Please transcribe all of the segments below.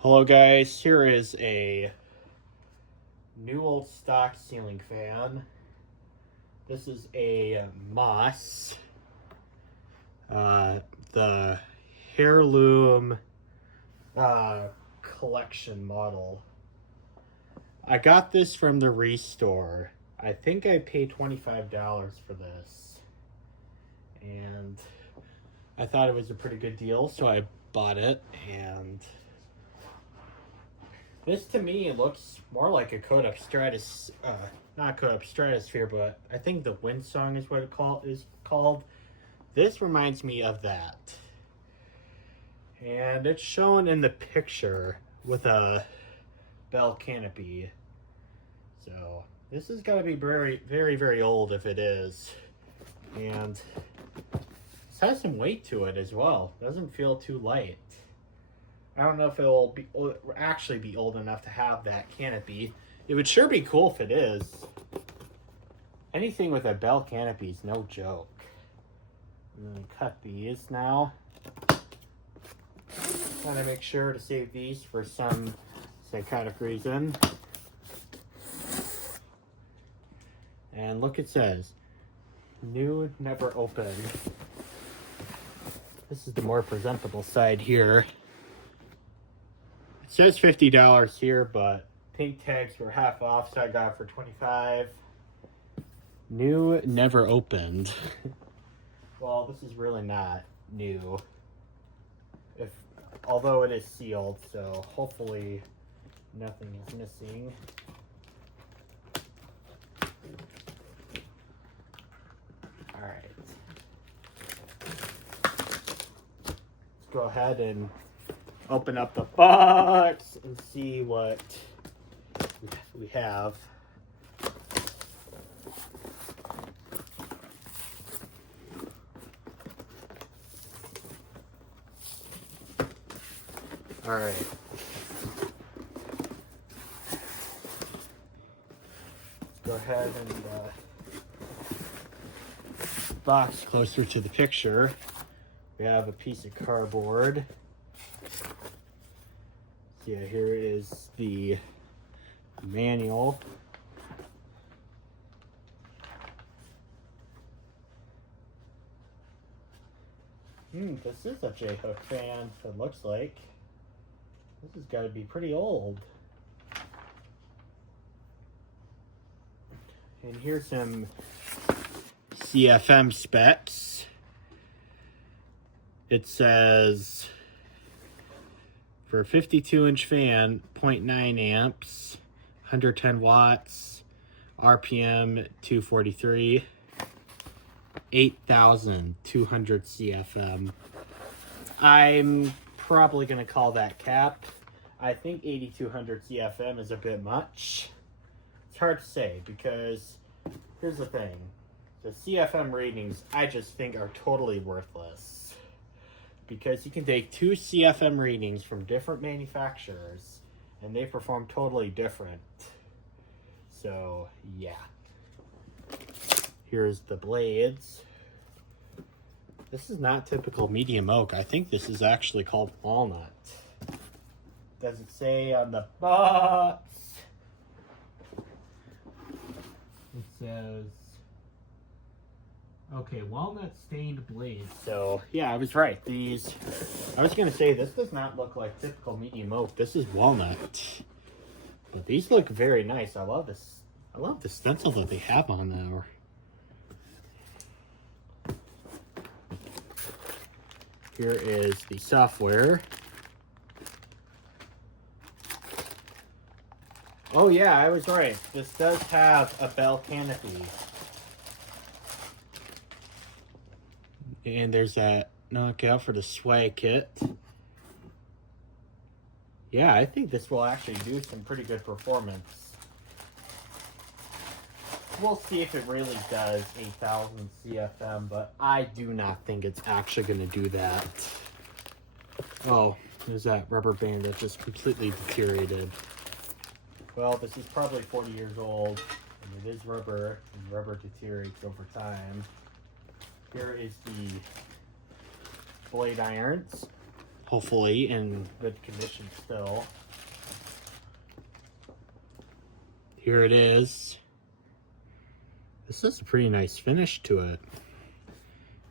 Hello guys, here is a new old stock ceiling fan. This is a NOS, the Herloom collection model. I got this from the Restore. I think I paid $25 for this, and I thought it was a pretty good deal, so I bought it. And this to me looks more like a Code Up not Code Up Stratosphere, but I think the Windsong is what it is called. This reminds me of that. And it's shown in the picture with a bell canopy. So this is gotta be very, very, very old if it is. And this has some weight to it as well. Doesn't feel too light. I don't know if it will actually be old enough to have that canopy. It would sure be cool if it is. Anything with a bell canopy is no joke. I'm gonna cut these now. Trying to make sure to save these for some psychotic reason. And look, it says, new, never open. This is the more presentable side here. It says $50 here, but pink tags were half off, so I got it for $25. New, never opened. Well, this is really not new. Although it is sealed, so hopefully nothing is missing. All right. Let's go ahead and open up the box and see what we have. All right. Let's go ahead and box closer to the picture. We have a piece of cardboard. Yeah, here is the manual. This is a J-hook fan, it looks like. This has got to be pretty old. And here's some CFM specs. It says for a 52-inch fan, 0.9 amps, 110 watts, RPM 243, 8,200 CFM. I'm probably going to call that capped. I think 8,200 CFM is a bit much. It's hard to say because here's the thing. The CFM ratings I just think are totally worthless. Because you can take two CFM readings from different manufacturers and they perform totally different. So, yeah. Here's the blades. This is not typical medium oak. I think this is actually called walnut. Does it say on the box? It says, okay, walnut stained blades. So, yeah, I was right. I was going to say, this does not look like typical medium oak. This is walnut. But these look very nice. I love this. I love the stencil that they have on there. Here is the software. Oh yeah, I was right. This does have a bell canopy. And there's that knockout for the sway kit. Yeah, I think this will actually do some pretty good performance. We'll see if it really does 8,000 CFM, but I do not think it's actually going to do that. Oh, there's that rubber band that just completely deteriorated. Well, this is probably 40 years old, and it is rubber, and rubber deteriorates over time. Here is the blade irons. hopefully in good condition still. Here it is. This is a pretty nice finish to it.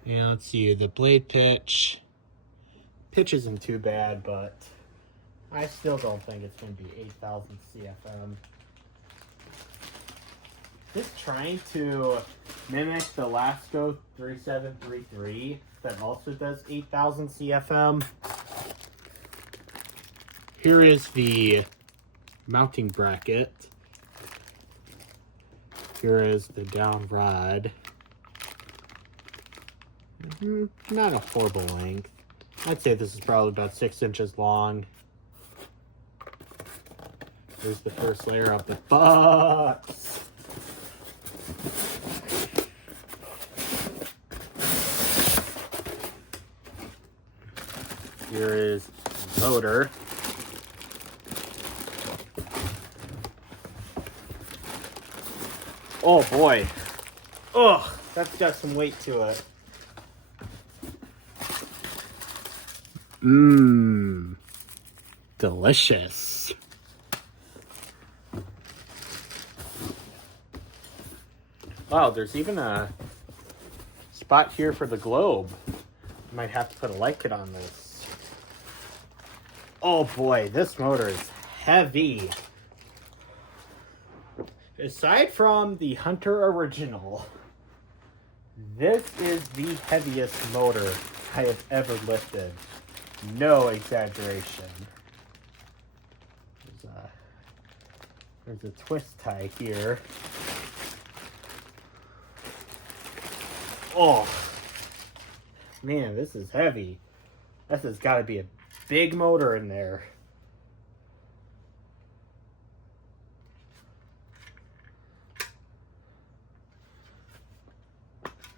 And let's see, the blade pitch. Pitch isn't too bad, but I still don't think it's going to be 8,000 CFM. Just trying to mimic the Lasco 3733 that also does 8,000 CFM. Here is the mounting bracket. Here is the down rod. Not a horrible length. I'd say this is probably about 6 inches long. Here's the first layer of the box. Here is the motor. Oh boy. Ugh, that's got some weight to it. Mmm. Delicious. Wow, there's even a spot here for the globe. Might have to put a light kit on this. Oh boy, this motor is heavy. Aside from the Hunter Original, this is the heaviest motor I have ever lifted. No exaggeration. There's a twist tie here. Oh, man, this is heavy. This has got to be a big motor in there.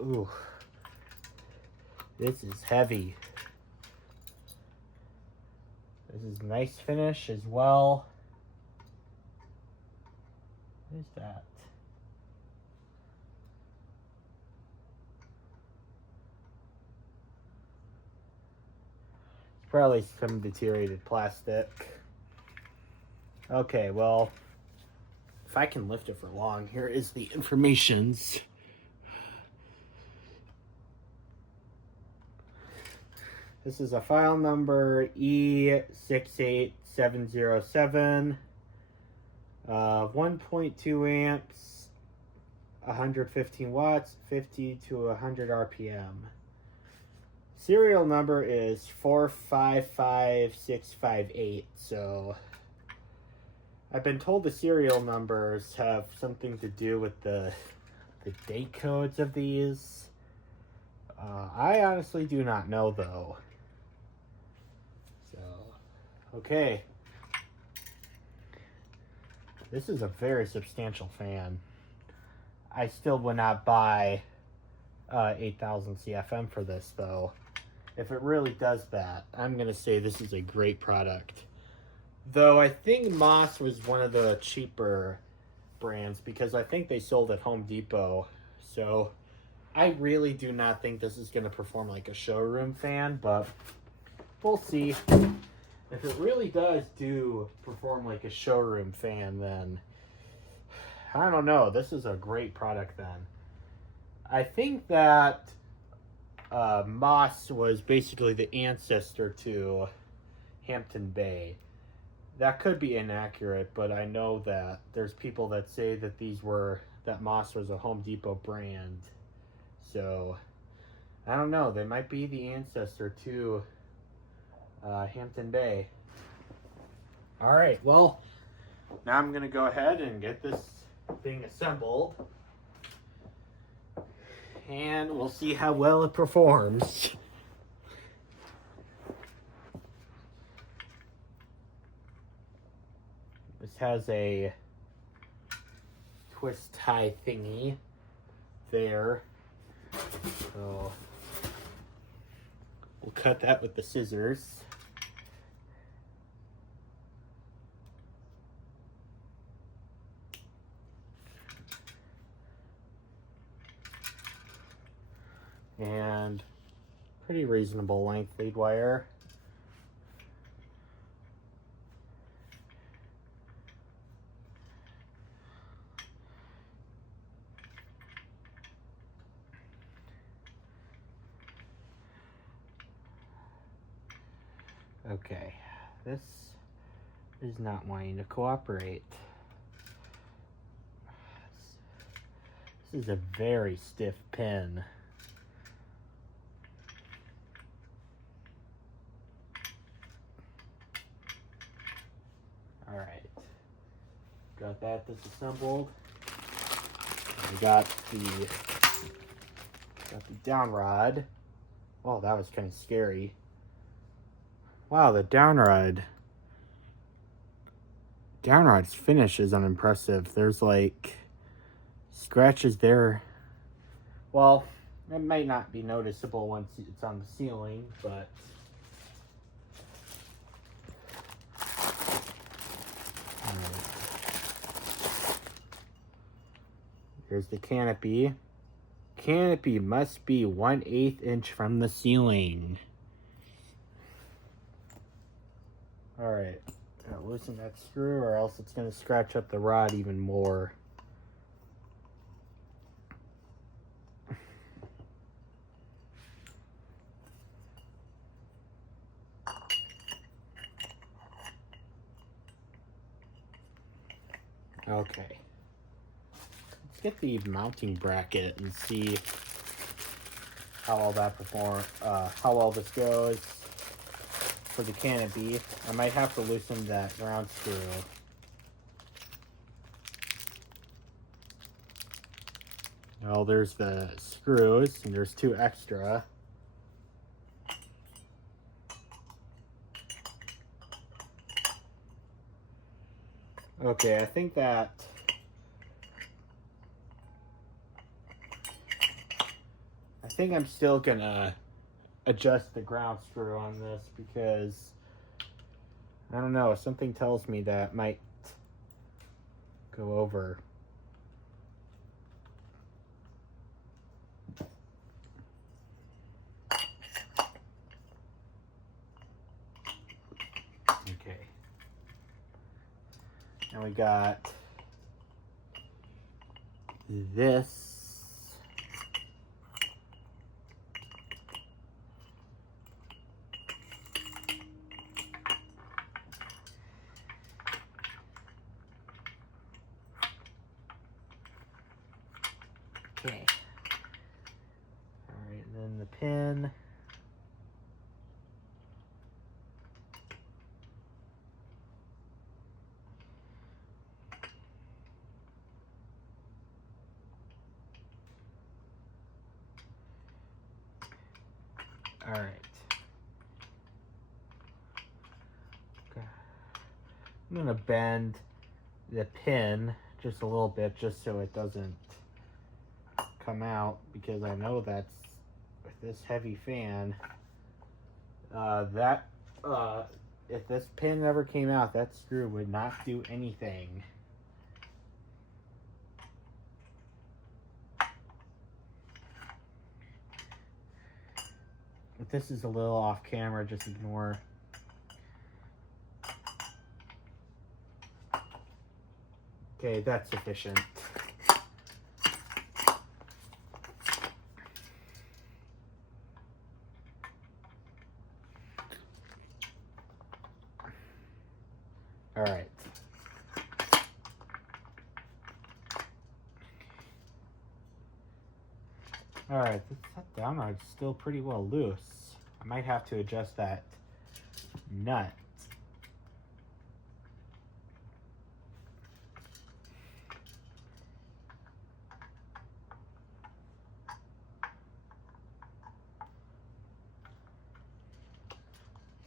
Ooh, this is heavy. This is nice finish as well. What is that? It's probably some deteriorated plastic. Okay, well, if I can lift it for long, here is the informations. This is a file number E68707, 1.2 amps, 115 watts, 50 to 100 RPM. Serial number is 455658, so I've been told the serial numbers have something to do with the date codes of these. I honestly do not know, though. Okay. This is a very substantial fan. I still would not buy 8,000 CFM for this, though. If it really does that, I'm going to say this is a great product. Though I think Moss was one of the cheaper brands because I think they sold at Home Depot. So I really do not think this is going to perform like a showroom fan, but we'll see. If it really does perform like a showroom fan, then I don't know. This is a great product then. I think that Moss was basically the ancestor to Hampton Bay. That could be inaccurate, but I know that there's people that say that that Moss was a Home Depot brand. So I don't know. They might be the ancestor to Hampton Bay. All right, well, now I'm gonna go ahead and get this thing assembled, and we'll see how well it performs. This has a twist tie thingy there, so we'll cut that with the scissors. And pretty reasonable length lead wire. Okay, this is not wanting to cooperate. This is a very stiff pin. All right, got that disassembled. We got the down rod. Oh, that was kind of scary. Wow, the downrod's finish is unimpressive. There's like scratches there. Well, it might not be noticeable once it's on the ceiling, but here's the canopy. Canopy must be 1/8 inch from the ceiling. All right, gotta loosen that screw or else it's gonna scratch up the rod even more. Okay, let's get the mounting bracket and see how all that how well this goes. For the canopy, I might have to loosen that ground screw. Well, there's the screws, and there's 2 extra. Okay, I think I'm still gonna adjust the ground screw on this because I don't know, something tells me that might go over. Okay. And we got this. Okay. All right, and then the pin. All right. Okay. I'm gonna bend the pin just a little bit just so it doesn't come out, because I know that's with this heavy fan if this pin ever came out, that screw would not do anything. If this is a little off camera, just ignore. Okay, that's sufficient. All right. All right, that downrod's still pretty well loose. I might have to adjust that nut.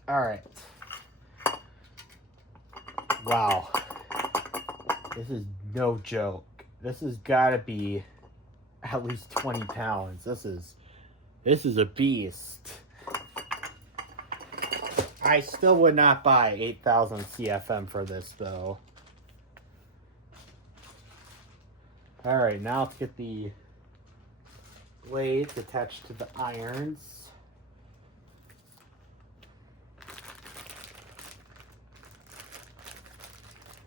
All right. Wow. This is no joke. This has got to be at least 20 pounds. This is a beast. I still would not buy 8,000 CFM for this though. All right, now let's get the blades attached to the irons.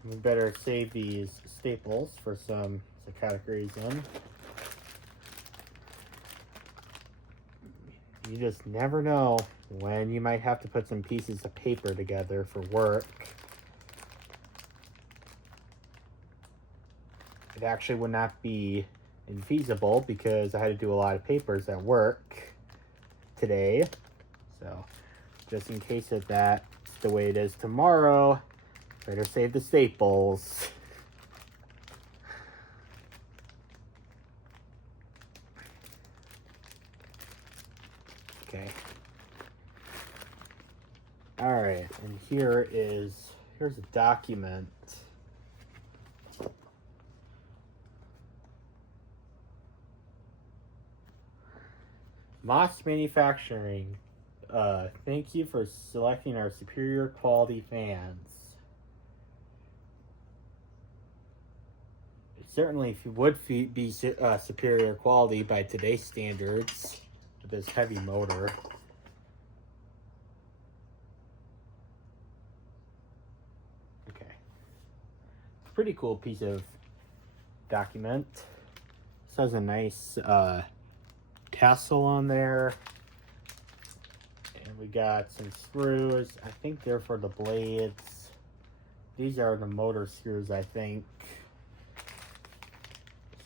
We better save these staples for some psychotic reason. You just never know when you might have to put some pieces of paper together for work. It actually would not be infeasible because I had to do a lot of papers at work today. So just in case of that's the way it is tomorrow, better save the staples. Okay. All right, and here's a document. NOS Manufacturing, thank you for selecting our superior quality fans. Certainly, if you would be superior quality by today's standards with this heavy motor. Okay. Pretty cool piece of document. This has a nice tassel on there. And we got some screws. I think they're for the blades. These are the motor screws, I think.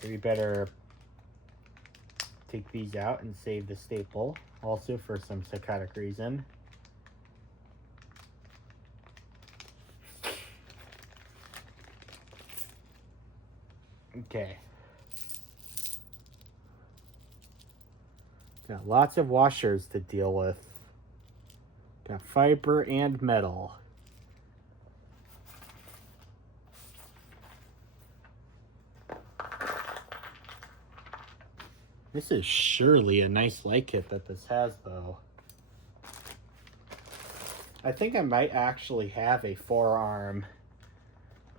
So we better take these out and save the staple, also for some psychotic reason. Okay. Got lots of washers to deal with. Got fiber and metal. This is surely a nice light kit that this has, though. I think I might actually have a 4-arm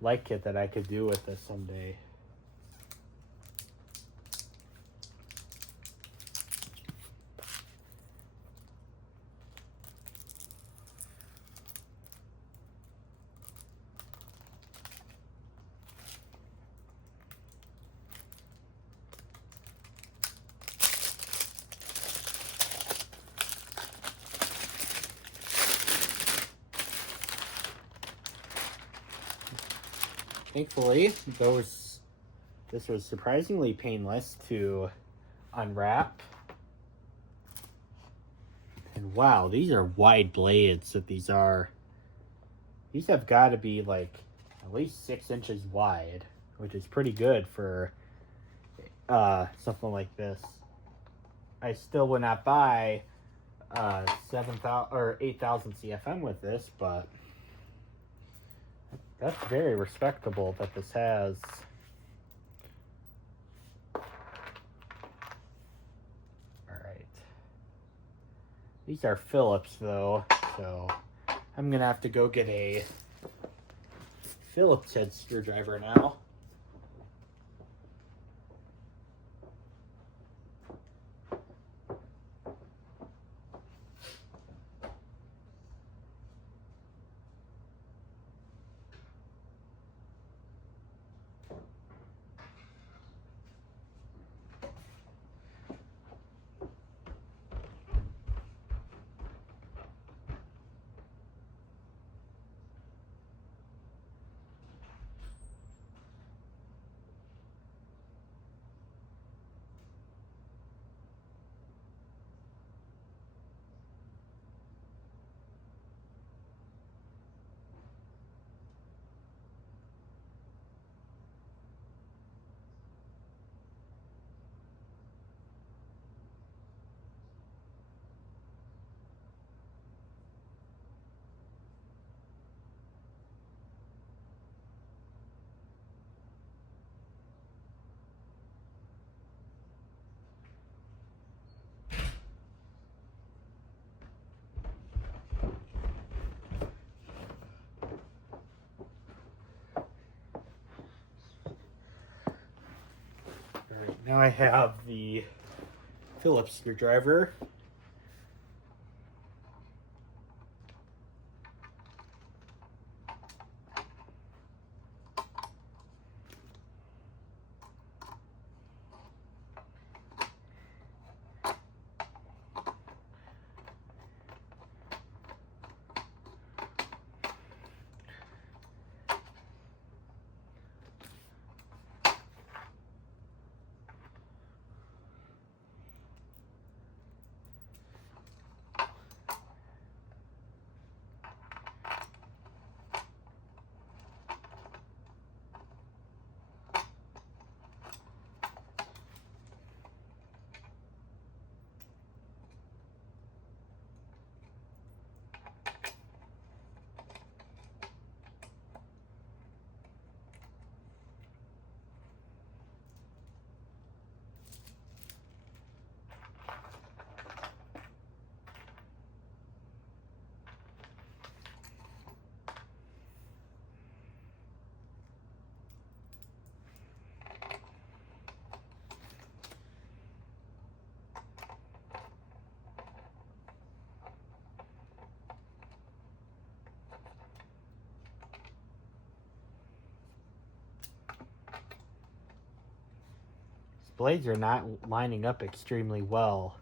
light kit that I could do with this someday. Thankfully, this was surprisingly painless to unwrap. And wow, these are wide blades that these are. These have got to be like at least 6 inches wide, which is pretty good for something like this. I still would not buy 7,000 or 8,000 CFM with this, but that's very respectable that this has. All right. These are Phillips, though, so I'm gonna have to go get a Phillips head screwdriver now. Now I have the Phillips screwdriver. blades are not lining up extremely well.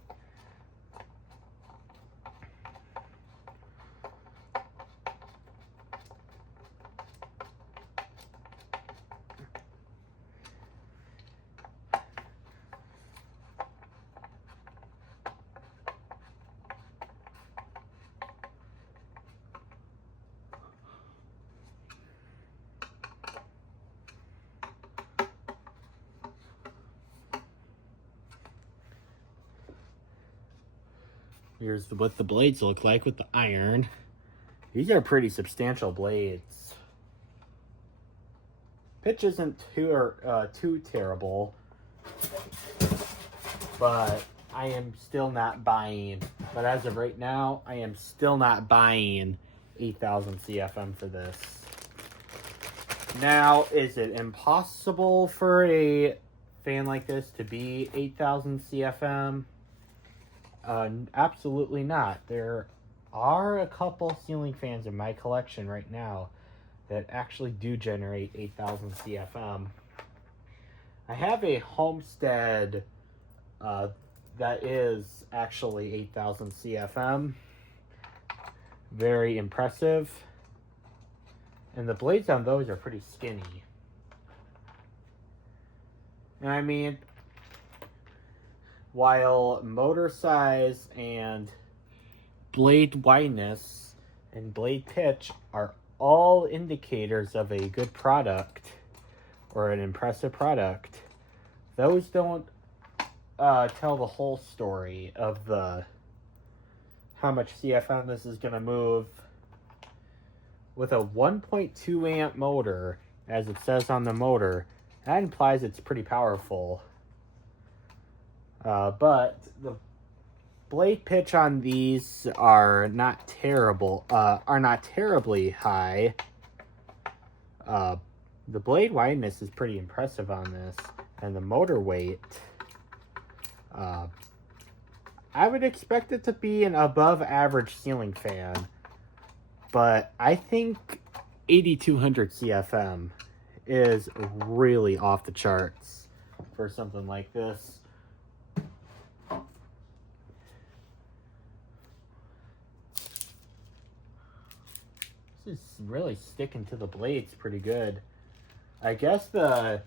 Here's what the blades look like with the iron. These are pretty substantial blades. Pitch isn't too terrible, but I am still not buying. But as of right now, I am still not buying 8,000 CFM for this. Now, is it impossible for a fan like this to be 8,000 CFM? Absolutely not. There are a couple ceiling fans in my collection right now that actually do generate 8,000 CFM. I have a Homestead that is actually 8,000 CFM. Very impressive. And the blades on those are pretty skinny. And I mean, while motor size and blade wideness and blade pitch are all indicators of a good product or an impressive product, those don't tell the whole story of how much CFM this is going to move. With a 1.2 amp motor, as it says on the motor, that implies it's pretty powerful. But the blade pitch on these are not terrible, are not terribly high. The blade wideness is pretty impressive on this, and the motor weight, I would expect it to be an above average ceiling fan, but I think 8,200 CFM is really off the charts for something like this. This is really sticking to the blades pretty good. I guess the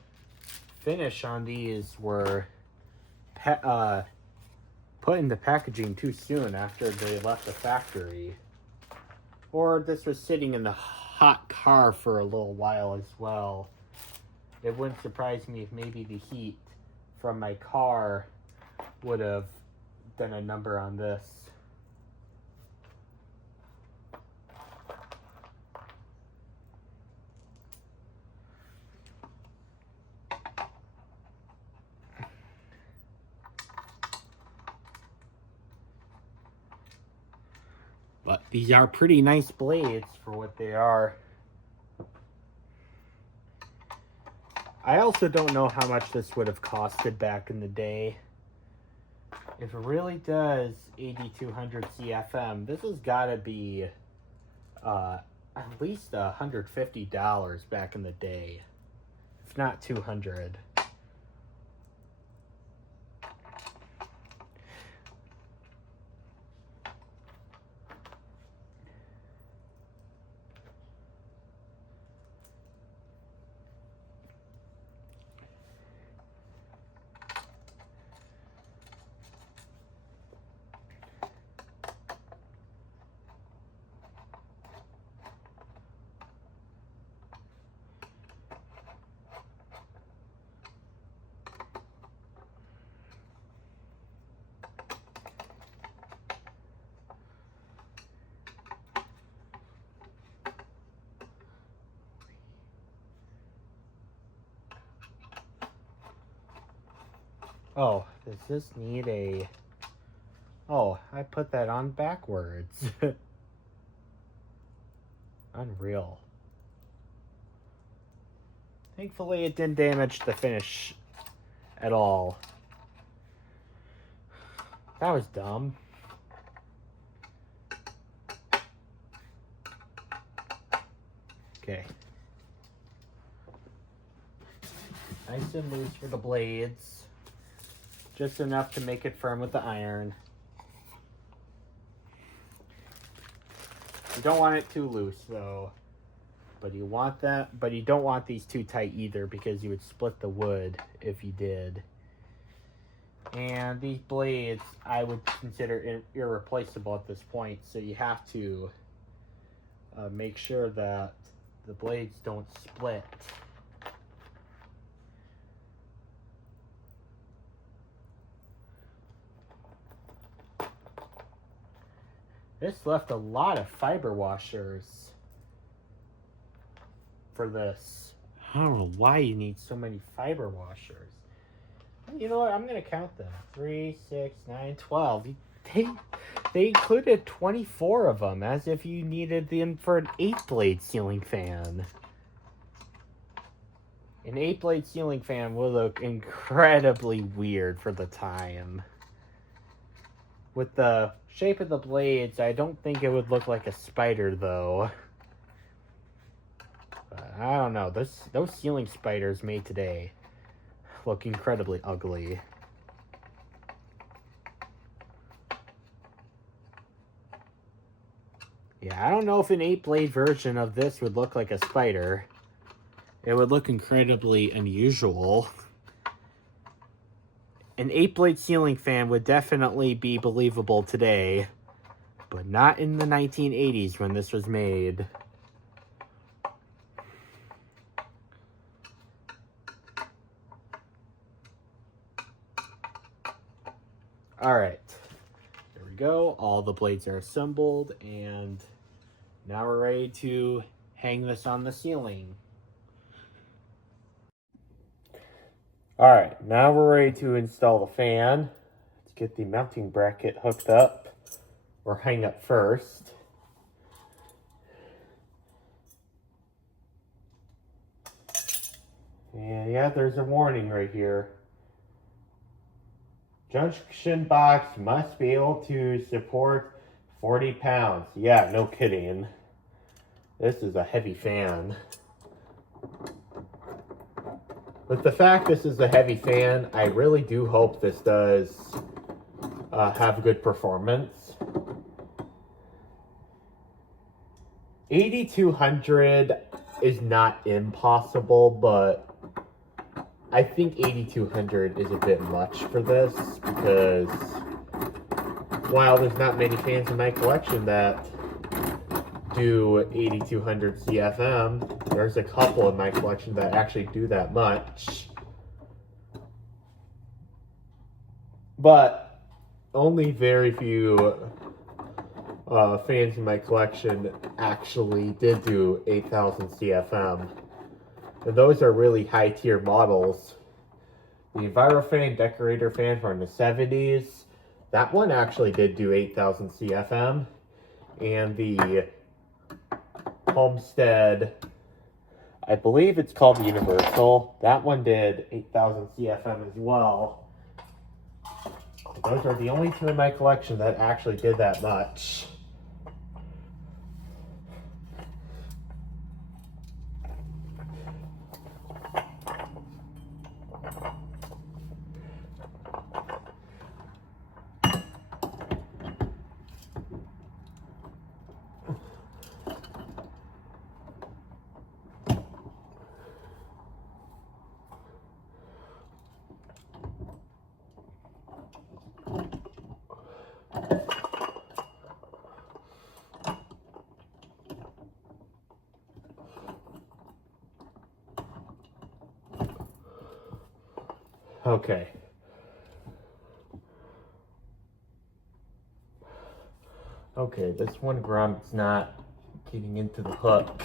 finish on these were put into packaging too soon after they left the factory. Or this was sitting in the hot car for a little while as well. It wouldn't surprise me if maybe the heat from my car would have done a number on this. But these are pretty nice blades for what they are. I also don't know how much this would have costed back in the day. If it really does 8,200 CFM, this has got to be at least $150 back in the day, if not 200. Oh, does this need a... Oh, I put that on backwards. Unreal. Thankfully, it didn't damage the finish at all. That was dumb. Okay. Nice and loose for the blades. Just enough to make it firm with the iron. You don't want it too loose though. But you want that, but you don't want these too tight either because you would split the wood if you did. And these blades I would consider irreplaceable at this point, so you have to make sure that the blades don't split. This left a lot of fiber washers for this. I don't know why you need so many fiber washers. You know what? I'm going to count them. 3, 6, 9, 12. They included 24 of them, as if you needed them for an 8-blade ceiling fan. An 8-blade ceiling fan will look incredibly weird for the time. With the shape of the blades, I don't think it would look like a spider, though. But I don't know. Those ceiling spiders made today look incredibly ugly. Yeah, I don't know if an 8-blade version of this would look like a spider. It would look incredibly unusual. An 8-blade ceiling fan would definitely be believable today, but not in the 1980s when this was made. Alright, there we go. All the blades are assembled, and now we're ready to hang this on the ceiling. Alright, now we're ready to install the fan. Let's get the mounting bracket hooked up, or hang up first. And yeah, there's a warning right here. Junction box must be able to support 40 pounds. Yeah, no kidding. This is a heavy fan. With the fact this is a heavy fan, I really do hope this does have good performance. 8200 is not impossible, but I think 8200 is a bit much for this, because while there's not many fans in my collection that do 8200 CFM, there's a couple in my collection that actually do that much. But only very few fans in my collection actually did do 8000 CFM. And those are really high tier models. The EnviroFan Decorator fan from the 70s, that one actually did do 8000 CFM. And the Homestead, I believe it's called Universal, that one did 8000 CFM as well. Those are the only two in my collection that actually did that much. Okay. Okay, this one grunt's not getting into the hook.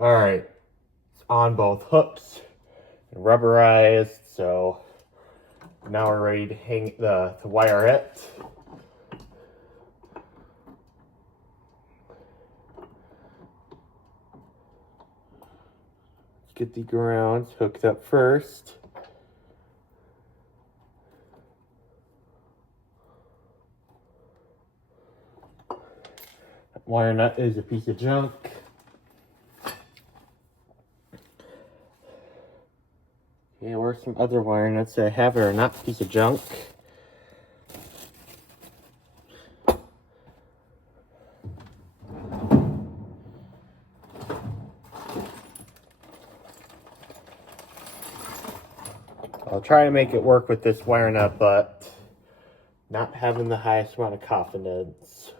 Alright, it's on both hooks and rubberized, so Now we're ready to hang to wire it. Let's get the grounds hooked up first. That wire nut is a piece of junk. Yeah, where's some other wire nuts that I have that are not a piece of junk? I'll try to make it work with this wire nut, but not having the highest amount of confidence.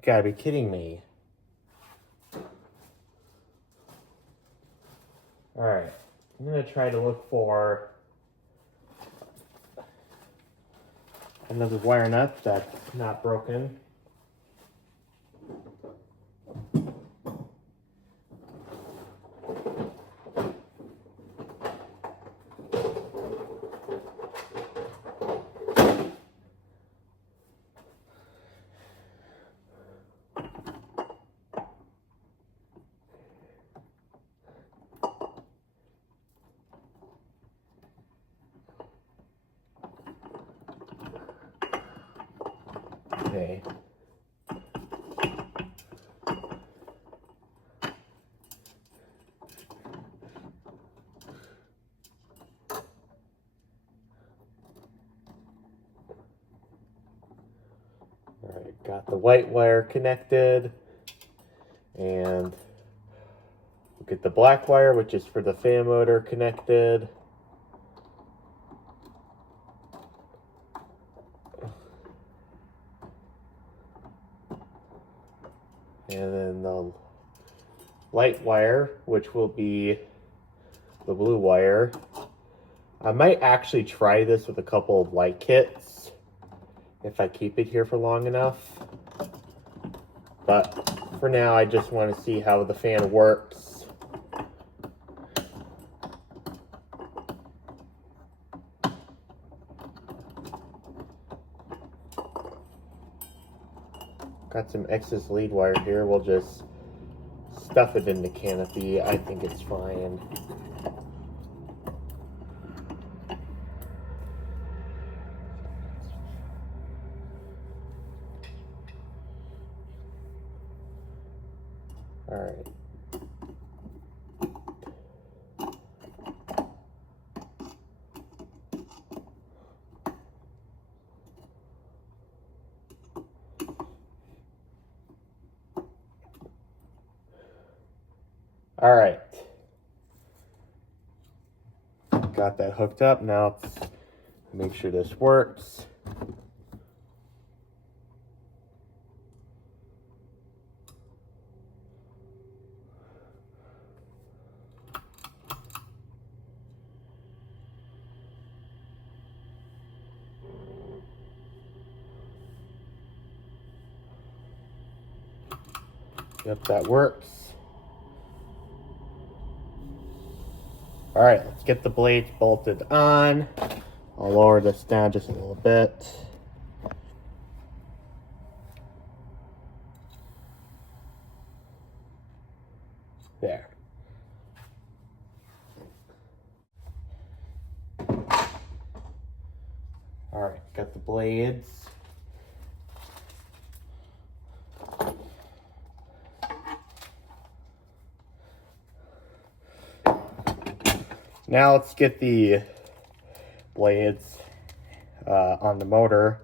You gotta be kidding me. Alright, I'm gonna try to look for another wire nut that's not broken. Okay. Alright, got the white wire connected, and we'll get the black wire, which is for the fan motor, connected. And then the light wire, which will be the blue wire. I might actually try this with a couple of light kits if I keep it here for long enough. But for now, I just want to see how the fan works. Got some excess lead wire here. We'll just stuff it in the canopy. I think it's fine. All right. All right. Got that hooked up. Now let's make sure this works. Yep, that works. All right, let's get the blades bolted on. I'll lower this down just a little bit. There. All right, got the blades. Now let's get the blades on the motor.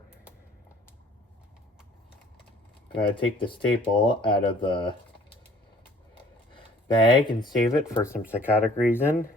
Gotta take the staple out of the bag and save it for some psychotic reason.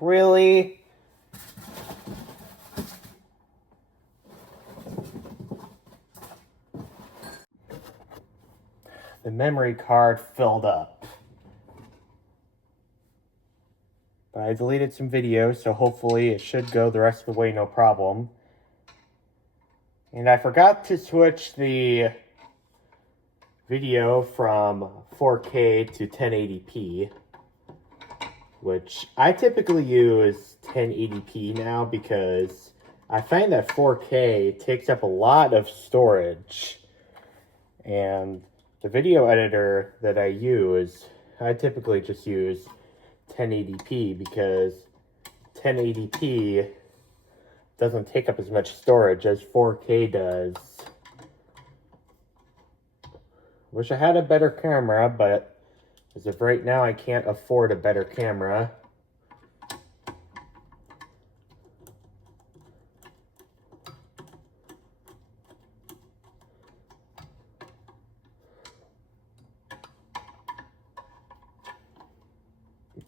Really? The memory card filled up. But I deleted some videos, so hopefully it should go the rest of the way no problem. And I forgot to switch the video from 4K to 1080p, which I typically use 1080p now because I find that 4K takes up a lot of storage. And the video editor that I use, I typically just use 1080p because 1080p doesn't take up as much storage as 4K does. Wish I had a better camera, but as of right now, I can't afford a better camera.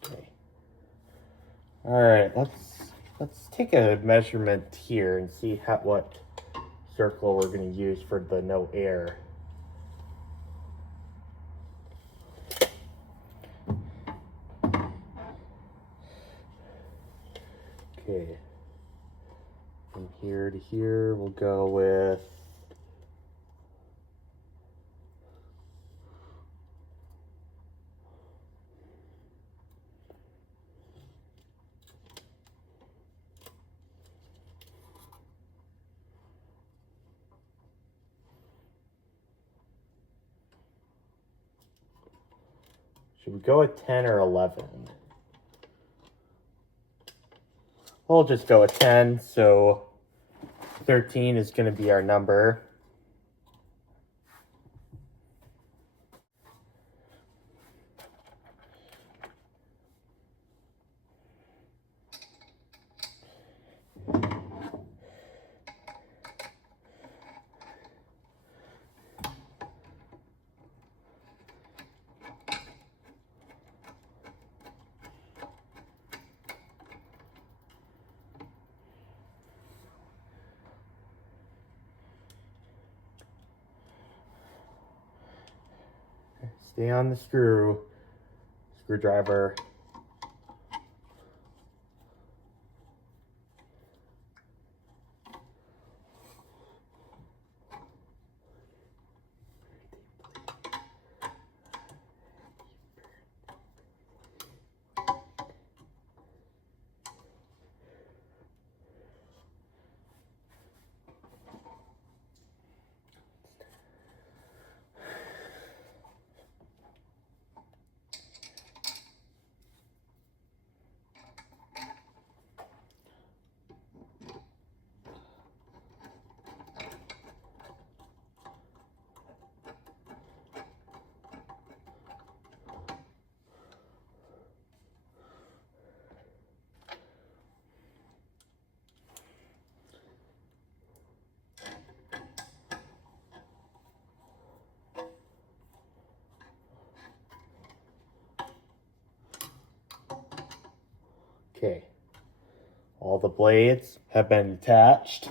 Okay. All right, let's take a measurement here and see what circle we're going to use for the no air. Okay, from here to here, we'll go with should we go with 10 or 11? We'll just go with 10, so 13 is going to be our number. Stay on the screwdriver. Okay, all the blades have been attached.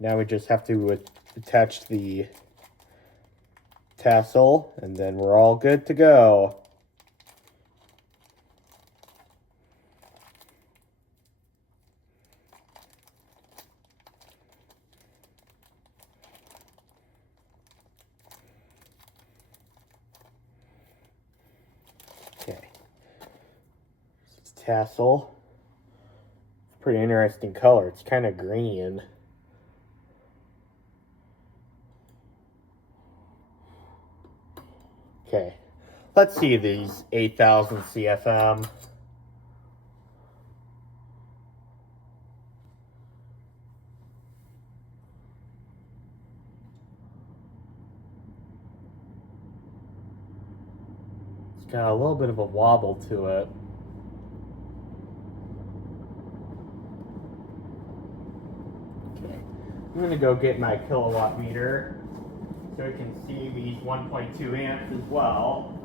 Now we just have to attach the tassel, and then we're all good to go. Okay. Tassel. Pretty interesting color. It's kind of green. Okay, let's see these 8,000 CFM. It's got a little bit of a wobble to it. I'm going to go get my kilowatt meter so we can see these 1.2 amps as well.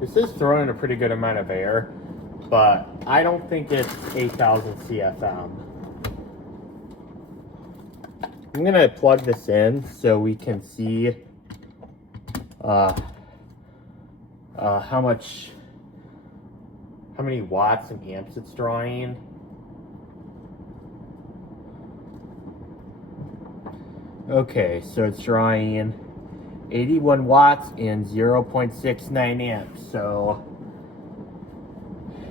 This is throwing a pretty good amount of air, but I don't think it's 8,000 CFM. I'm gonna plug this in so we can see how many watts and amps it's drawing. Okay, so it's drawing 81 watts and 0.69 amps. So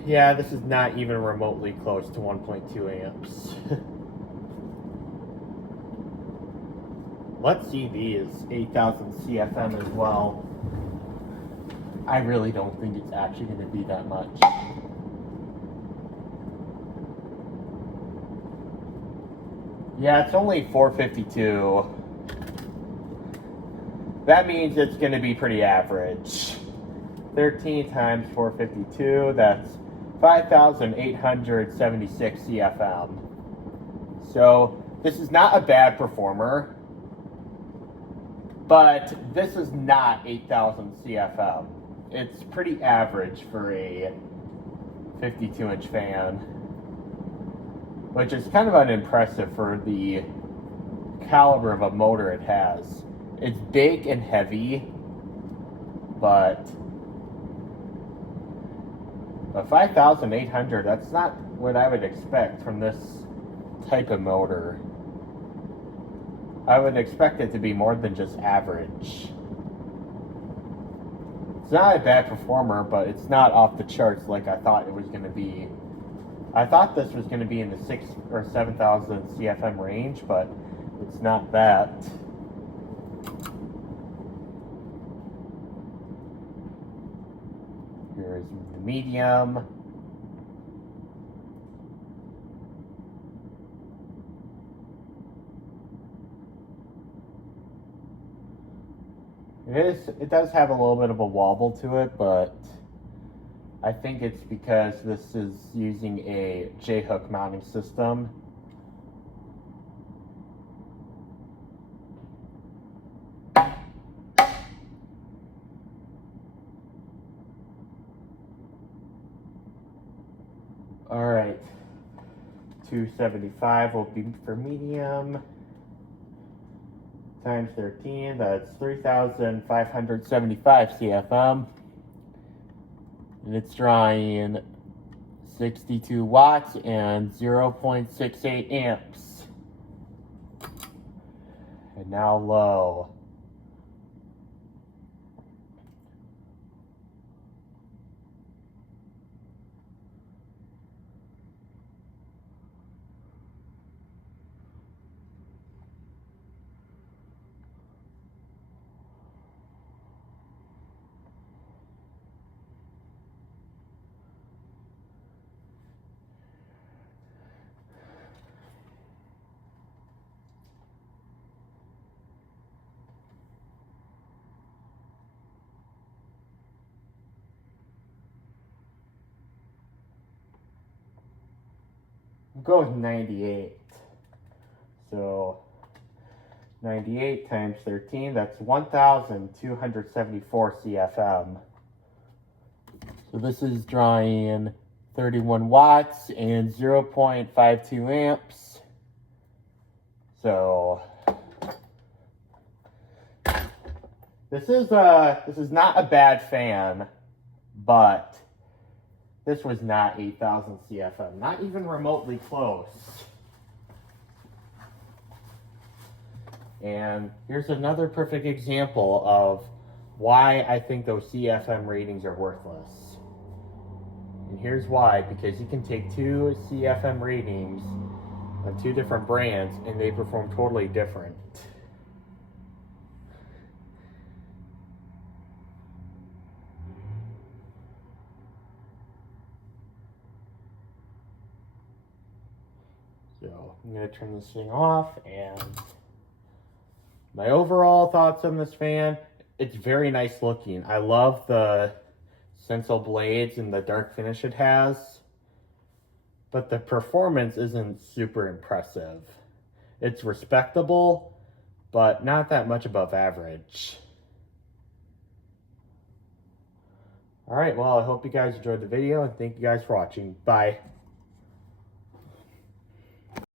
yeah, this is not even remotely close to 1.2 amps. Let's see these 8,000 CFM as well. I really don't think it's actually going to be that much. Yeah, it's only 452. That means it's going to be pretty average. 13 times 452, that's 5,876 CFM. So this is not a bad performer, but this is not 8,000 CFM. It's pretty average for a 52-inch fan, which is kind of unimpressive for the caliber of a motor it has. It's big and heavy, but 5,800, that's not what I would expect from this type of motor. I would expect it to be more than just average. It's not a bad performer, but it's not off the charts like I thought it was going to be. I thought this was going to be in the 6,000 or 7,000 CFM range, but it's not that. Here is the medium. It does have a little bit of a wobble to it, but I think it's because this is using a J-hook mounting system. All right, 275 will be for medium. Times 13, that's 3,575 CFM. And it's drawing 62 watts and 0.68 amps. And now low. We'll go with 98. So 98 times 13, that's 1,274 CFM. So this is drawing 31 watts and 0.52 amps. So this is not a bad fan, but this was not 8,000 CFM, not even remotely close. And here's another perfect example of why I think those CFM ratings are worthless. And here's why, because you can take two CFM ratings of two different brands and they perform totally different. So I'm going to turn this thing off, and my overall thoughts on this fan, it's very nice looking. I love the stencil blades and the dark finish it has, but the performance isn't super impressive. It's respectable, but not that much above average. All right, well, I hope you guys enjoyed the video, and thank you guys for watching. Bye.